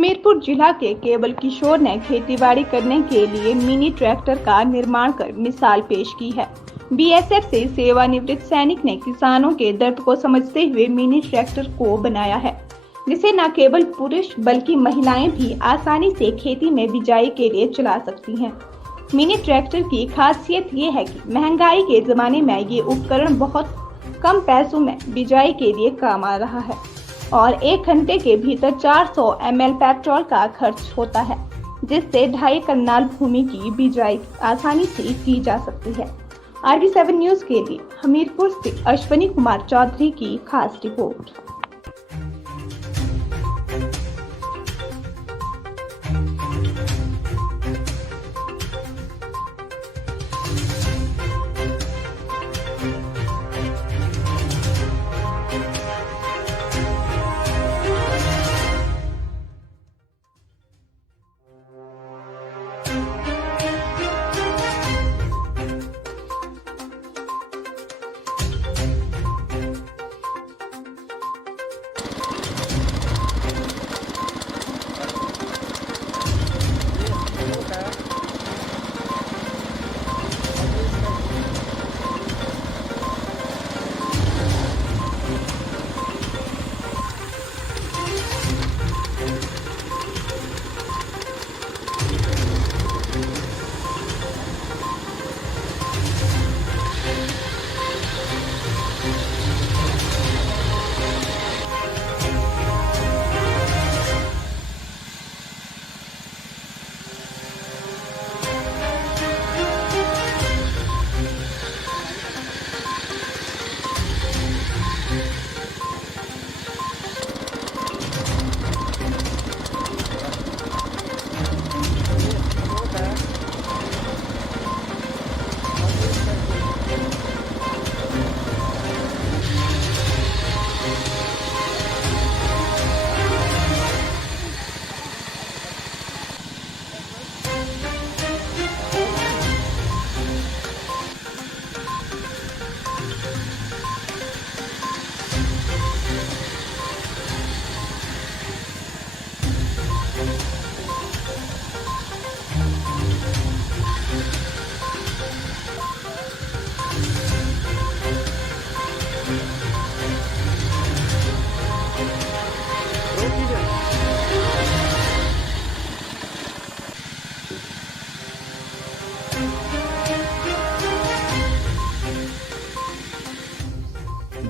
हमीरपुर जिला के केवल किशोर ने खेतीबाड़ी करने के लिए मिनी ट्रैक्टर का निर्माण कर मिसाल पेश की है। बीएसएफ से सेवानिवृत्त सैनिक ने किसानों के दर्द को समझते हुए मिनी ट्रैक्टर को बनाया है, जिसे न केवल पुरुष बल्कि महिलाएं भी आसानी से खेती में बिजाई के लिए चला सकती हैं। मिनी ट्रैक्टर की खासियत ये है कि महंगाई के जमाने में ये उपकरण बहुत कम पैसों में बिजाई के लिए काम आ रहा है और 1 घंटे के भीतर 400 ml पेट्रोल का खर्च होता है, जिससे 2.5 कनाल भूमि की बिजाई आसानी से की जा सकती है। RV7 न्यूज के लिए हमीरपुर से अश्विनी कुमार चौधरी की खास रिपोर्ट।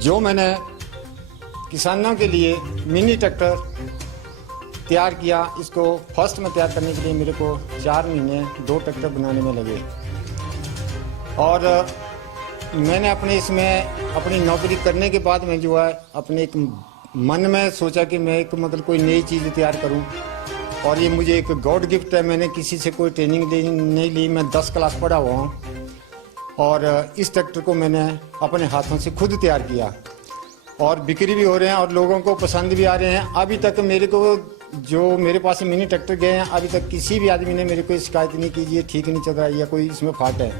जो मैंने किसानों के लिए मिनी ट्रैक्टर तैयार किया, इसको फर्स्ट में तैयार करने के लिए मेरे को 4 महीने 2 ट्रैक्टर बनाने में लगे और मैंने अपनी नौकरी करने के बाद में जो है अपने एक मन में सोचा कि मैं एक कोई नई चीज़ तैयार करूं और ये मुझे एक गॉड गिफ्ट है। मैंने किसी से कोई ट्रेनिंग नहीं ली, मैं 10 क्लास पढ़ा हुआ हूँ और इस ट्रैक्टर को मैंने अपने हाथों से खुद तैयार किया और बिक्री भी हो रहे हैं और लोगों को पसंद भी आ रहे हैं। अभी तक मेरे पास से मिनी ट्रैक्टर गए हैं, अभी तक किसी भी आदमी ने मेरे को शिकायत नहीं की ये ठीक नहीं चल रहा है या कोई इसमें फॉल्ट है।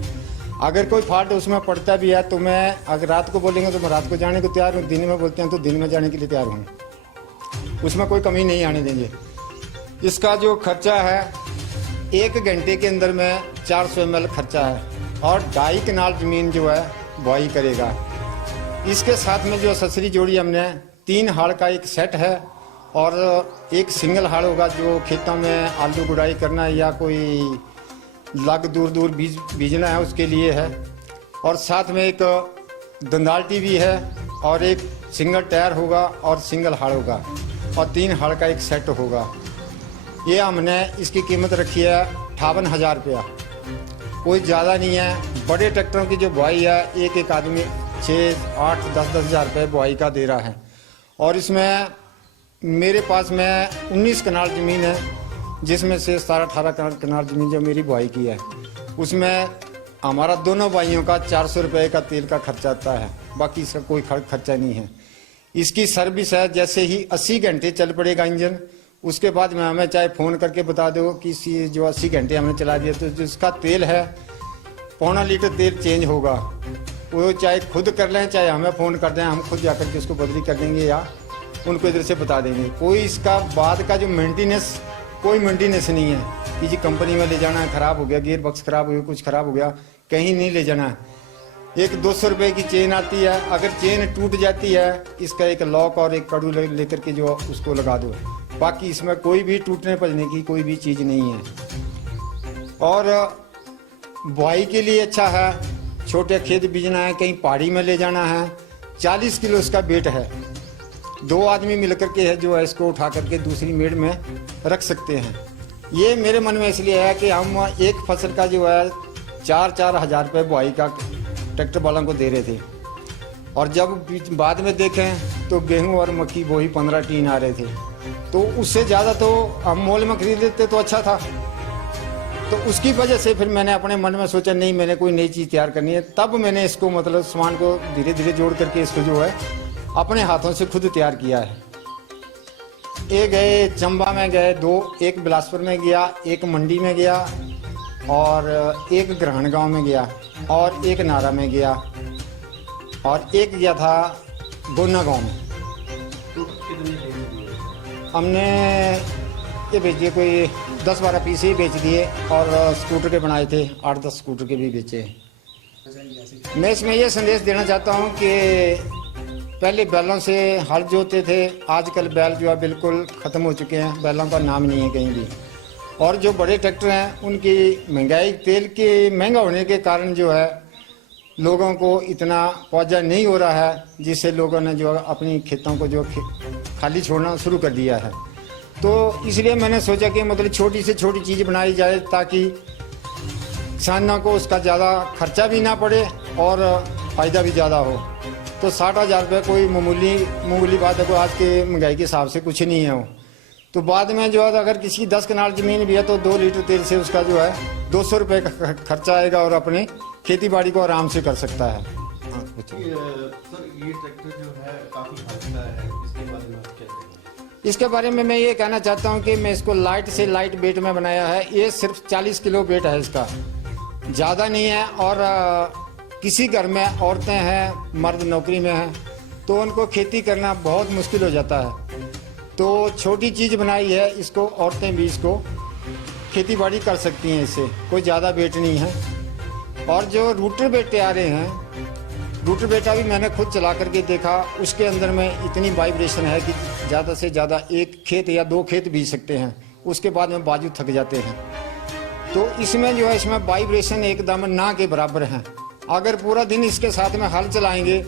अगर कोई फॉल्ट उसमें पड़ता भी है तो मैं अगर रात को बोलेंगे तो मैं रात को जाने को तैयार हूँ, दिन में बोलते हैं तो दिन में जाने के लिए तैयार हूँ, उसमें कोई कमी नहीं आने देंगे। इसका जो खर्चा है 1 घंटे के अंदर में 400 ml खर्चा है और 2.5 कनाल ज़मीन जो है बुआई करेगा। इसके साथ में जो ससरी जोड़ी हमने 3 हाड़ का एक सेट है और एक सिंगल हाड़ होगा जो खेतों में आलू गुड़ाई करना है या कोई लग दूर बीजना है उसके लिए है और साथ में एक दंदाल्टी भी है और एक सिंगल टायर होगा और सिंगल हाड़ होगा और 3 हाड़ का एक सेट होगा। ये हमने इसकी कीमत रखी है 58,000 रुपया, कोई ज़्यादा नहीं है। बड़े ट्रैक्टरों की जो बुआई है एक आदमी 6, 8, 10 हज़ार रुपये बुआई का दे रहा है और इसमें मेरे पास में 19 कनाल ज़मीन है जिसमें से 17-18 कनाल ज़मीन जो मेरी बुआई की है उसमें हमारा दोनों भाइयों का 400 रुपये का तेल का खर्चा आता है, बाकी इसका कोई खर्चा नहीं है। इसकी सर्विस है, जैसे ही 80 घंटे चल पड़ेगा इंजन, उसके बाद में हमें चाहे फ़ोन करके बता दो कि जो 80 घंटे हमने चला दिया तो जिसका तेल है 1.25 लीटर तेल चेंज होगा, वो चाहे खुद कर लें चाहे हमें फ़ोन कर दें, हम खुद जाकर के उसको बदली कर देंगे या उनको इधर से बता देंगे। कोई इसका बाद का जो मेंटेनेंस, कोई मेंटेनेंस नहीं है कि जी कंपनी में ले जाना है, ख़राब हो गया, गियर बॉक्स ख़राब हो गया, कुछ ख़राब हो गया, कहीं नहीं ले जाना है। एक 200 रुपये की चेन आती है, अगर चेन टूट जाती है इसका एक लॉक और एक कड़ू लेकर के जो उसको लगा दो, बाकी इसमें कोई भी टूटने पड़ने की कोई भी चीज़ नहीं है। और बुआई के लिए अच्छा है, छोटे खेत बीजना है, कहीं पहाड़ी में ले जाना है, 40 किलो इसका वेट है। 2 आदमी मिलकर के है जो है इसको उठा करके दूसरी मेड़ में रख सकते हैं। ये मेरे मन में इसलिए है कि हम एक फसल का जो है 4-4 हज़ार रुपये बुआई का ट्रैक्टर वालों को दे रहे थे, और जब बाद में देखें तो गेहूं और मक्की वही 15 टीन आ रहे थे, तो उससे ज़्यादा तो हम मोल में खरीद लेते तो अच्छा था। तो उसकी वजह से फिर मैंने अपने मन में सोचा नहीं, मैंने कोई नई चीज़ तैयार करनी है। तब मैंने इसको मतलब सामान को धीरे धीरे जोड़ करके इसको जो है अपने हाथों से खुद तैयार किया है। ये गए चंबा में गए 2, एक बिलासपुर में गया, एक मंडी में गया, और एक ग्रहण गांव में गया, और एक नारा में गया, और एक गया था गोना गांव में। हमने ये बेच दिए, कोई 10-12 पीस ही बेच दिए, और स्कूटर के बनाए थे 8-10 स्कूटर के भी बेचे। मैं इसमें ये संदेश देना चाहता हूँ कि पहले बैलों से हल जोतते थे, आजकल बैल जो है बिल्कुल ख़त्म हो चुके हैं, बैलों का नाम नहीं है कहीं भी। और जो बड़े ट्रैक्टर हैं उनकी महंगाई, तेल के महंगा होने के कारण जो है लोगों को इतना पौधा नहीं हो रहा है, जिससे लोगों ने जो अपनी खेतों को जो खाली छोड़ना शुरू कर दिया है। तो इसलिए मैंने सोचा कि मतलब छोटी से छोटी चीज़ बनाई जाए ताकि किसानों को उसका ज़्यादा खर्चा भी ना पड़े और फ़ायदा भी ज़्यादा हो। तो 60,000 रुपये कोई मामूली बात है, कोई आज के महंगाई के हिसाब से कुछ नहीं है वो। तो बाद में जो है अगर किसी 10 कनाल ज़मीन भी है तो 2 लीटर तेल से उसका जो है 200 रुपये का खर्चा आएगा, और अपने खेती बाड़ी को आराम से कर सकता है। सर, ये ट्रैक्टर जो है काफ़ी हल्का है, इसके बारे में आप क्या कहेंगे? इसके बारे में मैं ये कहना चाहता हूँ कि मैं इसको लाइट से लाइट वेट में बनाया है। ये सिर्फ 40 किलो वेट है इसका, ज़्यादा नहीं है। और किसी घर में औरतें हैं, मर्द नौकरी में हैं, तो उनको खेती करना बहुत मुश्किल हो जाता है। तो छोटी चीज़ बनाई है, इसको औरतें भी इसको खेती बाड़ी कर सकती हैं, इससे कोई ज़्यादा वेट नहीं है। और जो रूटर बेटे आ रहे हैं, रूटर बेटा भी मैंने खुद चला करके देखा, उसके अंदर में इतनी वाइब्रेशन है कि ज़्यादा से ज़्यादा 1 खेत या 2 खेत बीज सकते हैं, उसके बाद में बाजू थक जाते हैं। तो इसमें जो है इसमें वाइब्रेशन एकदम ना के बराबर है। अगर पूरा दिन इसके साथ में हल चलाएंगे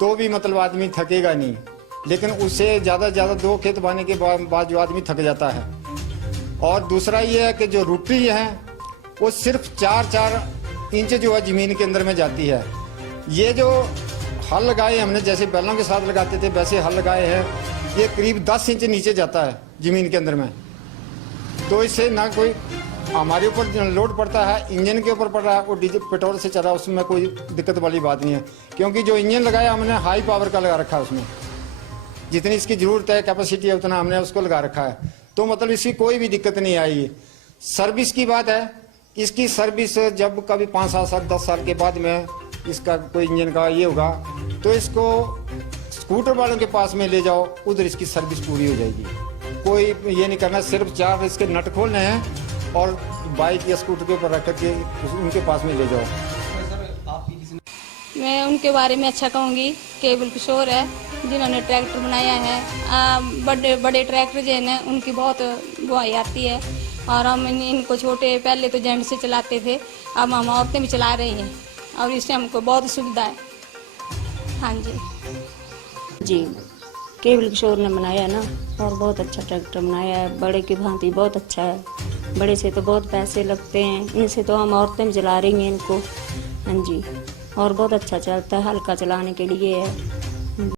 तो भी मतलब आदमी थकेगा नहीं, लेकिन उससे ज़्यादा से ज़्यादा 2 खेत बाने के बाद जो आदमी थक जाता है। और दूसरा ये है कि जो रूटरी है वो सिर्फ 4-4 इंच जो है ज़मीन के अंदर में जाती है। ये जो हल लगाए हमने, जैसे बैलों के साथ लगाते थे वैसे हल लगाए हैं, ये करीब 10 इंच नीचे जाता है ज़मीन के अंदर में। तो इससे ना कोई हमारे ऊपर लोड पड़ता है, इंजन के ऊपर पड़ रहा है, वो डीजल पेट्रोल से चल रहा है, उसमें कोई दिक्कत वाली बात नहीं है। क्योंकि जो इंजन लगाया हमने हाई पावर का लगा रखा है, उसमें जितनी इसकी ज़रूरत है, कैपेसिटी है, उतना हमने उसको लगा रखा है। तो मतलब इसकी कोई भी दिक्कत नहीं आई। सर्विस की बात है, इसकी सर्विस जब कभी 5 साल 10 साल के बाद में इसका कोई इंजन का ये होगा तो इसको स्कूटर वालों के पास में ले जाओ, उधर इसकी सर्विस पूरी हो जाएगी। कोई ये नहीं करना, सिर्फ 4 इसके नट खोलने हैं और बाइक या स्कूटर के ऊपर रख करके उनके पास में ले जाओ। मैं उनके बारे में अच्छा कहूँगी, केबल किशोर है जिन्होंने ट्रैक्टर बनाया है। बड़े बड़े ट्रैक्टर जो है उनकी बहुत बुआई आती है, और हम इनको छोटे पहले तो जेंट्स से चलाते थे, अब हम औरतें भी चला रही हैं, और इससे हमको बहुत सुविधा है। हाँ जी, केबल किशोर ने बनाया ना, और बहुत अच्छा ट्रैक्टर बनाया है, बड़े की भांति बहुत अच्छा है। बड़े से तो बहुत पैसे लगते हैं, इनसे तो हम औरतें भी चला रही हैं इनको। हाँ जी, और बहुत अच्छा चलता है, हल्का चलाने के लिए है।